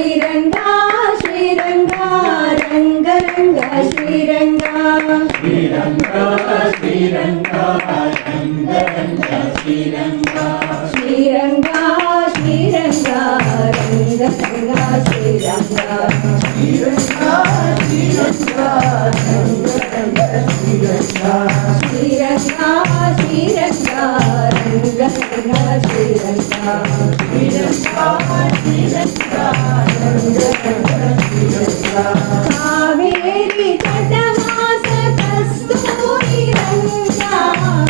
శ్రీరంగా శ్రీరంగా రంగ రంగ శ్రీరంగా శ్రీరంగా శ్రీరంగా రంగ రంగ శ్రీరంగా శ్రీరంగా శ్రీరంగా రంగ రంగ శ్రీరంగా శ్రీరంగా శ్రీరంగా రంగ రంగ శ్రీరంగా శ్రీరంగా శ్రీరంగా రంగ రంగ శ్రీరంగా శ్రీరంగా శ్రీరంగా రంగ రంగ శ్రీరంగా కావేరి తటవాస కస్తూరి రంగా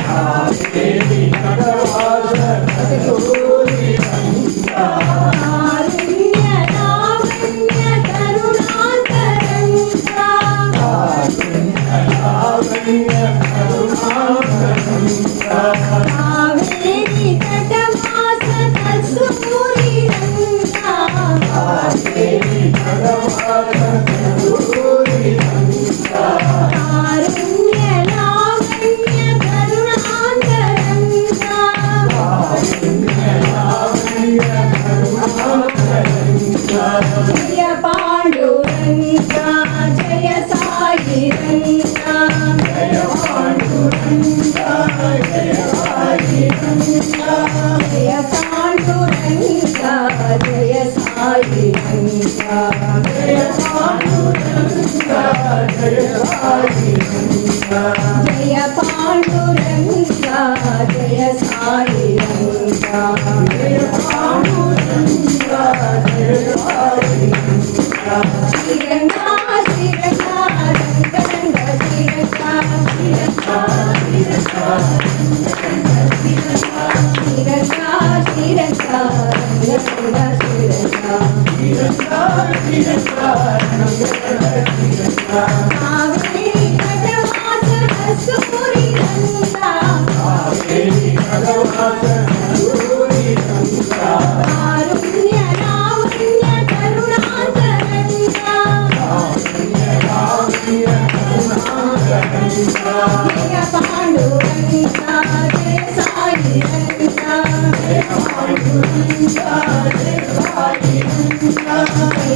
కావేరి తటవాస కస్తూరి రంగా కారుణ్య లావణ్య కరుణాకరంగా కారుణ్య లావణ్య కరుణాకరంగా కావేరి తటవాస కస్తూరి రంగా కావేరి తటవాస కస్తూరి రంగా కారుణ్య లావణ్య కరుణాకరంగా కారుణ్య లావణ్య కరుణాకరంగా జయ పాండురంగా జయ సాయి రంగా జయ పాండురంగా జయ సాయి రంగా జయ పాండురంగా జయ సాయి రంగా జయ పాండురంగా జయ సాయి రంగా జయ పాండురంగా జయ సాయి రంగా జయ పాండురంగా జయ సాయి రంగా శ్రీరంగా శ్రీరంగా రంగ రంగ శ్రీరంగా శ్రీరంగా శ్రీరంగా శ్రీరంగా రంగ రంగ శ్రీరంగా శ్రీరంగా శ్రీరంగా రంగ రంగ శ్రీరంగా కావేరి తటవాస కస్తూరి రంగా కావేరి తటవాస కస్తూరి రంగా కారుణ్య లావణ్య కరుణాకరంగా కారుణ్య లావణ్య కరుణాకరంగా జయ పాండురంగా జయ సాయి రంగా జయ పాండురంగా జయ సాయి రంగా జయ